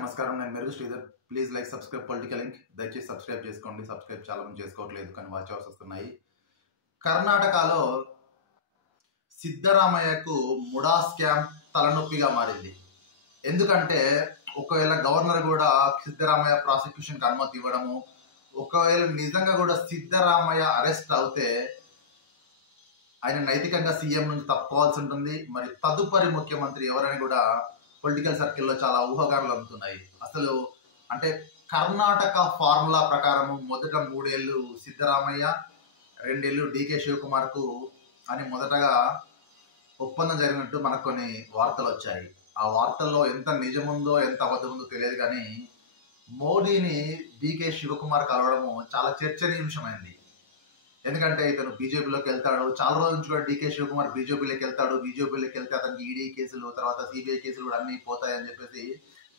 నమస్కారం. నేను మెరుగు Sridhar. Please like, subscribe political link. దయచేసి సబ్స్క్రైబ్ చేసుకోండి. సబ్స్క్రైబ్ చాలా మంది చేసుకోవట్లేదు, కానీ వాచ్ అవర్స్ వస్తున్నాయి. కర్ణాటకలో సిద్ధరామయ్యకు ముడా స్కామ్ తలనొప్పిగా మారింది. ఎందుకంటే ఒకవేళ గవర్నర్ కూడా సిద్ధరామయ్య ప్రాసిక్యూషన్కి అనుమతి ఇవ్వడము, ఒకవేళ నిజంగా కూడా సిద్ధరామయ్య అరెస్ట్ అవుతే ఆయన నైతికంగా సీఎం నుంచి తప్పుకోవాల్సి ఉంటుంది. మరి తదుపరి ముఖ్యమంత్రి ఎవరని కూడా పొలిటికల్ సర్కిల్లో చాలా ఊహాగానాలు అందుతున్నాయి. అసలు అంటే కర్ణాటక ఫార్ములా ప్రకారం మొదట 3 ఏళ్ళు సిద్ధరామయ్య, 2 ఏళ్ళు డీకే శివకుమార్కు అని మొదటగా ఒప్పందం జరిగినట్టు మనకు కొన్ని వార్తలు వచ్చాయి. ఆ వార్తల్లో ఎంత నిజముందో ఎంత అబద్ధముందో తెలియదు, కానీ మోడీని డీకే శివకుమార్ కలవడము చాలా చర్చనీయాంశమైంది. ఎందుకంటే ఇతను బీజేపీలోకి వెళ్తాడు, చాలా రోజుల నుంచి కూడా డీకే శివకుమార్ బీజేపీలోకి వెళ్తాడు, బీజేపీలోకి వెళ్తే అతనికి ఈడీ కేసులు, తర్వాత సిబిఐ కేసులు కూడా అన్ని పోతాయని చెప్పేసి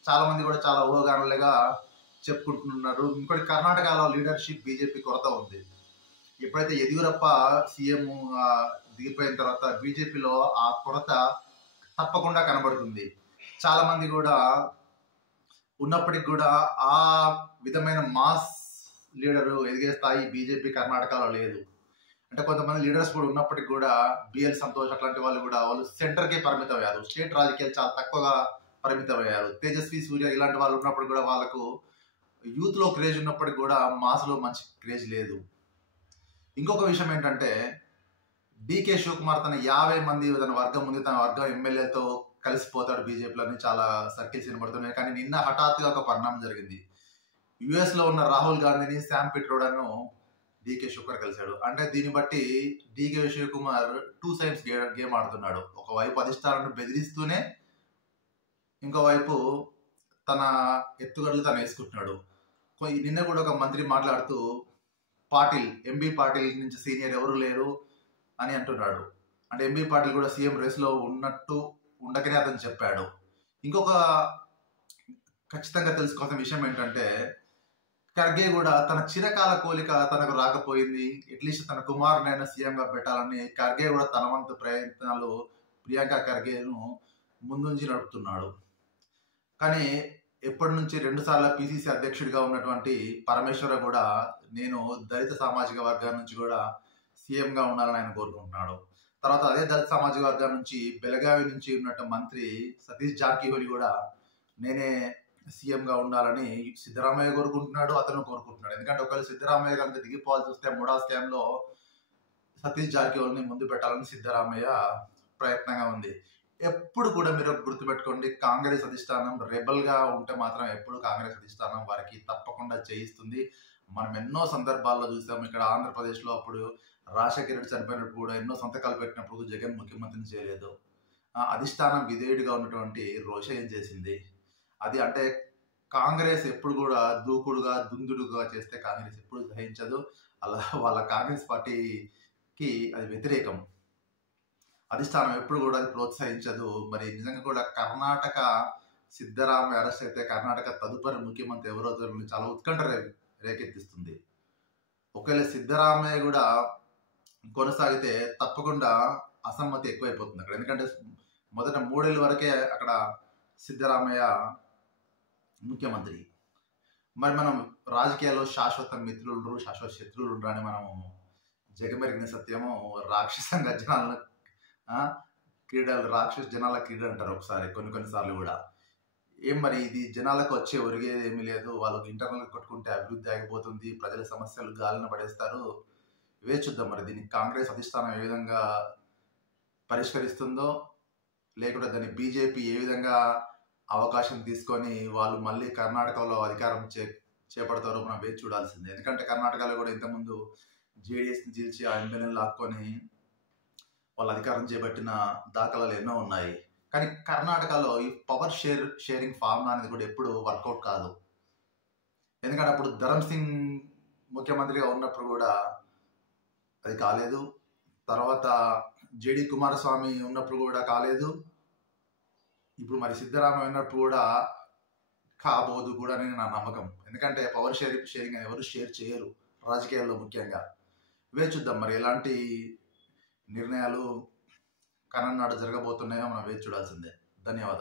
చాలా మంది కూడా చాలా ఊహాగానాలుగా చెప్పుకుంటున్నారు. ఇంకోటి, కర్ణాటకలో లీడర్షిప్ బీజేపీ కొరత ఉంది. ఎప్పుడైతే యడియూరప్ప సీఎం దిగిపోయిన తర్వాత బీజేపీలో ఆ కొరత తప్పకుండా కనబడుతుంది. చాలా మంది కూడా ఉన్నప్పటికి కూడా ఆ విధమైన మాస్ లీడరు ఎదిగే స్థాయి బీజేపీ కర్ణాటకలో లేదు. అంటే కొంతమంది లీడర్స్ కూడా ఉన్నప్పటికి కూడా బిఎల్ సంతోష్ అట్లాంటి వాళ్ళు సెంటర్కే పరిమితం అయ్యారు. స్టేట్ రాజకీయాలు చాలా తక్కువగా పరిమితం అయ్యారు. తేజస్వి సూర్య ఇలాంటి వాళ్ళు ఉన్నప్పుడు కూడా వాళ్ళకు యూత్ లో క్రేజ్ ఉన్నప్పటికి కూడా మాస్ లో మంచి క్రేజ్ లేదు. ఇంకొక విషయం ఏంటంటే, డీకే శివకుమార్ తన 50 మంది తన వర్గం ఉంది, తన వర్గం ఎమ్మెల్యేతో కలిసిపోతాడు బీజేపీలో అని చాలా సర్కిల్స్ వినబడుతున్నాయి. కానీ నిన్న హఠాత్తుగా ఒక పరిణామం జరిగింది. యుఎస్ లో ఉన్న రాహుల్ గాంధీని, శామ్ పిట్రోడాను డీకే శివకుమార్ కలిశాడు. అంటే దీన్ని బట్టి డీకే శివకుమార్ 2 సైడ్స్ గేమ్ ఆడుతున్నాడు. ఒకవైపు అధిష్టానాన్ని బెదిరిస్తూనే ఇంకోవైపు తన ఎత్తుగడలు తను వేసుకుంటున్నాడు. నిన్న కూడా ఒక మంత్రి మాట్లాడుతూ ఎంబీ పాటిల్ నుంచి సీనియర్ ఎవరు లేరు అని అంటున్నాడు. అంటే ఎంబీ పాటిల్ కూడా సీఎం రేస్లో ఉన్నట్టు ఉండకనే అతను చెప్పాడు. ఇంకొక ఖచ్చితంగా తెలుసుకోవాల్సిన విషయం ఏంటంటే, ఖర్గే కూడా తన చిరకాల కోలిక తనకు రాకపోయింది, అట్లీస్ట్ తన కుమారునైనా సీఎంగా పెట్టాలని ఖర్గే కూడా తన వంతు ప్రయత్నాలు ప్రియాంక ఖర్గేను ముందుంచి నడుపుతున్నాడు. కానీ ఎప్పటి నుంచి 2 సార్లు పిసిసి అధ్యక్షుడిగా ఉన్నటువంటి పరమేశ్వర కూడా నేను దళిత సామాజిక వర్గం నుంచి కూడా సీఎంగా ఉండాలని ఆయన కోరుకుంటున్నాడు. తర్వాత అదే దళిత సామాజిక వర్గం నుంచి బెళగావి నుంచి ఉన్నట్టు మంత్రి సతీష్ జార్కిహోలీ కూడా నేనే సీఎంగా ఉండాలని సిద్ధరామయ్య కోరుకుంటున్నాడు, అతను కోరుకుంటున్నాడు. ఎందుకంటే ఒకవేళ సిద్ధరామయ్య కనుక దిగిపోవాల్సి వస్తే ముడా స్కామ్ లో సతీష్ జార్కిహోలీని ముందు పెట్టాలని సిద్ధరామయ్య ప్రయత్నంగా ఉంది. ఎప్పుడు కూడా మీరు గుర్తుపెట్టుకోండి, కాంగ్రెస్ అధిష్టానం రెబల్ గా ఉంటే మాత్రం ఎప్పుడు కాంగ్రెస్ అధిష్టానం వారికి తప్పకుండా చేయిస్తుంది. మనం ఎన్నో సందర్భాల్లో చూసాము. ఇక్కడ ఆంధ్రప్రదేశ్ లో అప్పుడు రాజశేఖర రెడ్డి చనిపోయినప్పుడు కూడా ఎన్నో సంతకాలు పెట్టినప్పుడు జగన్ ముఖ్యమంత్రిని చేయలేదు. అధిష్టానం విధేయుడిగా ఉన్నటువంటి రోష ఏం చేసింది? అది అంటే కాంగ్రెస్ ఎప్పుడు కూడా దూకుడుగా దుందుడుగా చేస్తే కాంగ్రెస్ ఎప్పుడు గ్రహించదు. అలా వాళ్ళ కాంగ్రెస్ పార్టీకి అది వ్యతిరేకం. అధిష్టానం ఎప్పుడు కూడా అది ప్రోత్సహించదు. మరి నిజంగా కూడా కర్ణాటక సిద్ధరామయ్య అరెస్ట్ అయితే కర్ణాటక తదుపరి ముఖ్యమంత్రి ఎవరో చాలా ఉత్కంఠ రేకెత్తిస్తుంది. ఒకవేళ సిద్ధరామయ్య కూడా కొనసాగితే తప్పకుండా అసమ్మతి ఎక్కువైపోతుంది అక్కడ. ఎందుకంటే మొదట 3 ఏళ్ళ వరకే అక్కడ సిద్ధరామయ్య ముఖ్యమంత్రి. మరి మనం రాజకీయాల్లో శాశ్వత మిత్రులు ఉండరు, శాశ్వత శత్రువులు ఉండరు అని మనము జగమెరిగిన సత్యము. రాక్షసంగా జనాలను క్రీడలు రాక్షస జనాల క్రీడ అంటారు ఒకసారి, కొన్నిసార్లు కూడా. మరి ఇది జనాలకు వచ్చే ఒరిగేది ఏమీ లేదు. వాళ్ళకి ఇంటర్నల్ కొట్టుకుంటే అభివృద్ధి ఆగిపోతుంది, ప్రజల సమస్యలు గాలిన పడేస్తారు. ఇవే చూద్దాం మరి దీనికి కాంగ్రెస్ అధిష్టానం ఏ విధంగా పరిష్కరిస్తుందో, లేకుంటే దాన్ని బీజేపీ ఏ విధంగా అవకాశం తీసుకొని వాళ్ళు మళ్ళీ కర్ణాటకలో అధికారం చేపడతారో మనం వేచి చూడాల్సిందే. ఎందుకంటే కర్ణాటకలో కూడా ఇంతకుముందు జేడీఎస్ని చీల్చి ఆ ఎమ్మెల్యేలు లాక్కొని వాళ్ళు అధికారం చేపట్టిన దాఖలాలు ఎన్నో ఉన్నాయి. కానీ కర్ణాటకలో ఈ పవర్ షేరింగ్ ఫార్ములా అనేది కూడా ఎప్పుడు వర్కౌట్ కాదు. ఎందుకంటే అప్పుడు ధరమ్ సింగ్ ముఖ్యమంత్రిగా ఉన్నప్పుడు కూడా అది కాలేదు. తర్వాత జేడి కుమారస్వామి ఉన్నప్పుడు కూడా కాలేదు. ఇప్పుడు మరి సిద్ధరామయ్య ఉన్నప్పుడు కూడా కాబోదు కూడా అని నా నమ్మకం. ఎందుకంటే పవర్ షేరింగ్ ఎవరు షేర్ చేయరు రాజకీయాల్లో ముఖ్యంగా. ఇవే చూద్దాం మరి ఎలాంటి నిర్ణయాలు కర్ణాటక జరగబోతున్నాయో మనం వేచి చూడాల్సిందే. ధన్యవాదాలు.